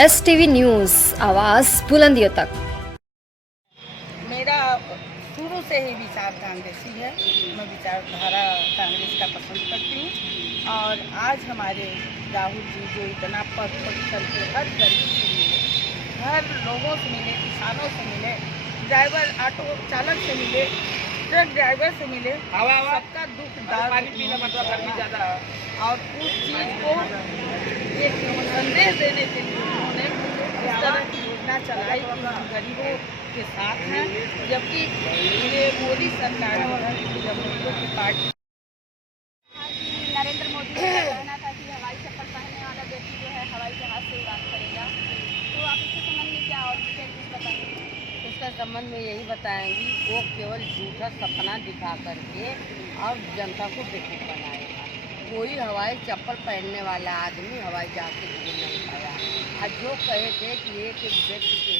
STV news आवाज़ बुलंदियों तक। मेरा शुरू से ही विचार कांग्रेसी है। मैं विचारधारा कांग्रेस का पसंद करती हूँ और आज हमारे राहुल जी जो इतना पद पद करके हर गरीब से मिले, हर लोगों से मिले, किसानों से मिले, ड्राइवर ऑटो चालक से मिले, ट्रक ड्राइवर से मिले, सबका दुख दर्द ज़्यादा और उस चीज़ को एक संदेश देने के लिए उन्होंने इस तरह की योजना चलाई कि हम गरीबों के साथ हैं, जबकि ये मोदी सरकार जब लोगों की पार्टी नरेंद्र मोदी का कहना था कि हवाई चप्पल पहनने वाला व्यक्ति जो है हवाई जहाज से उड़ान करेगा, तो आप इसके संबंध में क्या और डिटेल कुछ बताएंगे? उसका संबंध में यही बताएंगी, वो केवल झूठा सपना दिखा करके और जनता को बेवकूफ बनाएगा। कोई हवाई चप्पल पहनने वाला आदमी हवाई जहाज से घूम नहीं पाया। आज जो कहे थे कि एक एक व्यक्ति के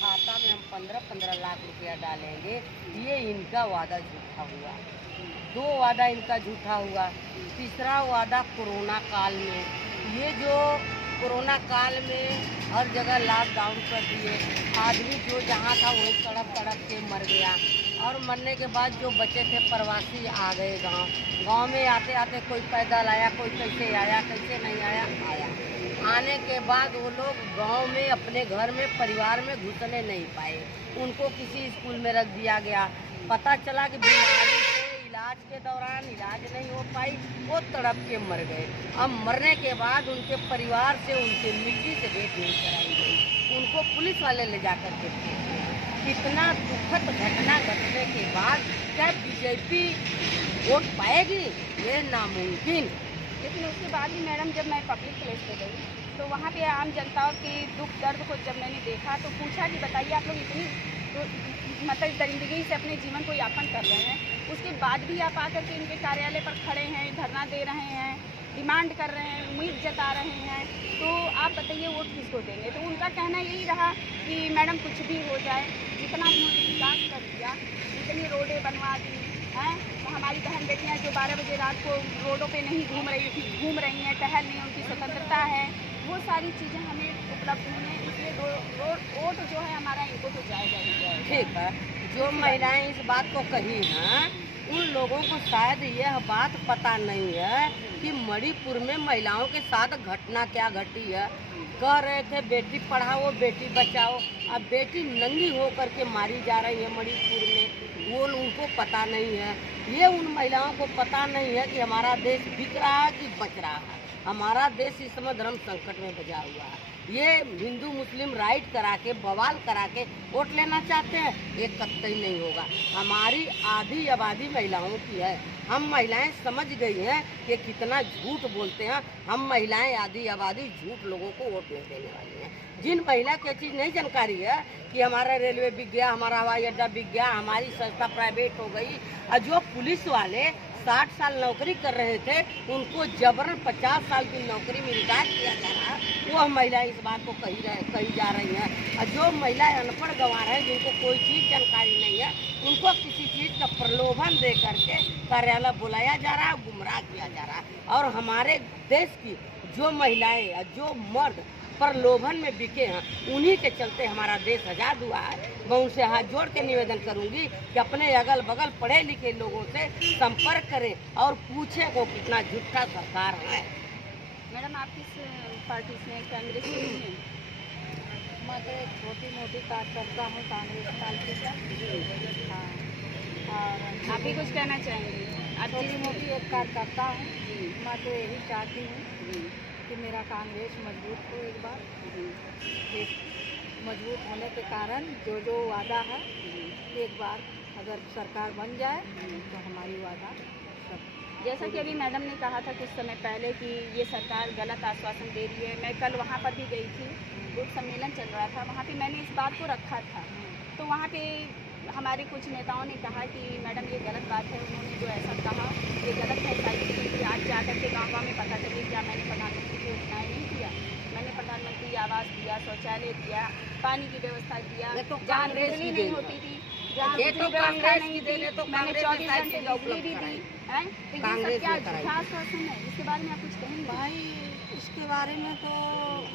खाता में हम 15-15 लाख रुपया डालेंगे, ये इनका वादा झूठा हुआ। 2 वादा इनका झूठा हुआ। तीसरा वादा कोरोना काल में, ये जो कोरोना काल में हर जगह लॉकडाउन कर दिए, आदमी जो जहाँ था वही तड़प तड़प के मर गया और मरने के बाद जो बचे थे प्रवासी आ गए गांव में आते आते कोई पैदल आया, कोई कैसे आया, कैसे नहीं आया, आने के बाद वो लोग गांव में अपने घर में परिवार में घुसने नहीं पाए। उनको किसी स्कूल में रख दिया गया। पता चला कि बीमारी से इलाज के दौरान इलाज नहीं हो पाई, वो तड़प के मर गए। अब मरने के बाद उनके परिवार से उनके मिट्टी से भेंट नहीं कराई गई, उनको पुलिस वाले ले जा कर के कितना दुखद घटना घटने के बाद क्या बीजेपी वोट पाएगी? ये नामुमकिन। लेकिन उसके बाद भी मैडम जब मैं पब्लिक प्लेस पे गई तो वहाँ पे आम जनताओं के दुख दर्द को जब मैंने देखा तो पूछा कि बताइए आप लोग इतनी मतलब दरिंदगी से अपने जीवन को यापन कर रहे हैं, उसके बाद भी आप आकर के इनके कार्यालय पर खड़े हैं, धरना दे रहे हैं, डिमांड कर रहे हैं, उम्मीद जता रहे हैं, तो आप बताइए वोट किसको देंगे? तो उनका कहना यही रहा कि मैडम कुछ भी हो जाए, जितना उन्होंने विकास कर दिया, जितनी रोडें बनवा दी हैं, तो हमारी बहन बेटियाँ जो 12 बजे रात को रोडों पे नहीं घूम रही हैं, टहल रही हैं, उनकी स्वतंत्रता है, वो सारी चीज़ें हमें उपलब्ध हुई हैं। इसलिए वोट जो है हमारा इनको तो जाएगा ही जाएगा। ठीक है, जो महिलाएं इस बात को कही हैं, उन लोगों को शायद यह बात पता नहीं है कि मणिपुर में महिलाओं के साथ घटना क्या घटी है। कह रहे थे बेटी पढ़ाओ बेटी बचाओ, अब बेटी नंगी होकर के मारी जा रही है मणिपुर में, वो उनको पता नहीं है। ये उन महिलाओं को पता नहीं है कि हमारा देश बिक रहा है कि बच रहा है। हमारा देश इस समय धर्म संकट में बजा हुआ है। ये हिंदू मुस्लिम राइट करा के बवाल करा के वोट लेना चाहते हैं, ये कतई नहीं होगा। हमारी आधी आबादी महिलाओं की है। हम महिलाएं समझ गई हैं कि कितना झूठ बोलते हैं। हम महिलाएं आधी आबादी झूठ लोगों को वोट नहीं देने वाली हैं। जिन महिला की चीज़ नहीं जानकारी है कि हमारा रेलवे बिक गया, हमारा हवाई अड्डा बिक गया, हमारी संस्था प्राइवेट हो गई, और जो पुलिस वाले 60 साल नौकरी कर रहे थे उनको जबरन 50 साल की नौकरी में रिटायर किया जा रहा है, वो महिलाएं इस बात को कही जा रही हैं। और जो महिलाएं अनपढ़ गंवार हैं, जिनको कोई चीज़ जानकारी नहीं है, उनको किसी चीज़ का प्रलोभन दे करके कार्यालय बुलाया जा रहा है, गुमराह किया जा रहा है। और हमारे देश की जो महिलाएं जो मर्द प्रलोभन में बिके हैं, उन्हीं के चलते हमारा देश आज़ाद हुआ है। मैं उनसे हाथ जोड़ के निवेदन करूंगी कि अपने अगल बगल पढ़े लिखे लोगों से संपर्क करें और पूछें को कितना झूठा सरकार है। मैडम आप किस पार्टी से हैं? कांग्रेस से हैं? मैं तो एक छोटी मोटी कार्यकर्ता हूँ कांग्रेस पार्टी का। हाँ, और आप भी कुछ कहना चाहेंगे? आप छोटी मोटी एक कार्यकर्ता हूँ। मैं तो यही चाहती हूँ कि मेरा कांग्रेस मजबूत हो। एक बार मजबूत होने के कारण जो जो वादा है, एक बार अगर सरकार बन जाए तो हमारी वादा सब। जैसा कि अभी मैडम ने कहा था कुछ समय पहले कि ये सरकार गलत आश्वासन दे रही है, मैं कल वहाँ पर भी गई थी, गुट सम्मेलन चल रहा था, वहाँ पे मैंने इस बात को रखा था, तो वहाँ पे हमारे कुछ नेताओं ने कहा कि मैडम ये गलत बात है, उन्होंने जो ऐसा कहा ये गलत है। कि आज जाकर के गाँव में पता चले क्या मैंने प्रधानमंत्री को घोषणाएँ नहीं किया, मैंने प्रधानमंत्री आवास दिया, शौचालय दिया, पानी की व्यवस्था किया, तो जहाँ बिजली नहीं होती थी जहाँ ये तो बिजली व्यवस्था कांग्रेस नहीं की देन है, थी, तो मैंने कांग्रेस 24 ने घंटे सारी बिजली भी चीज़ें दी है। तो ये कांग्रेस सब क्या ने कराई। झूठा आश्वासन है, इसके बारे में आप कुछ कहेंगे? भाई इसके बारे में तो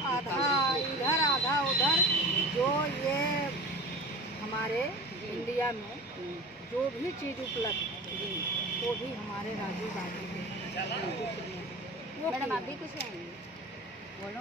आधा इधर आधा उधर। जो ये हमारे इंडिया में जो भी चीज़ उपलब्ध है वो भी हमारे राजीव गांधी के मैडम आप भी कुछ कहेंगे? बोलो।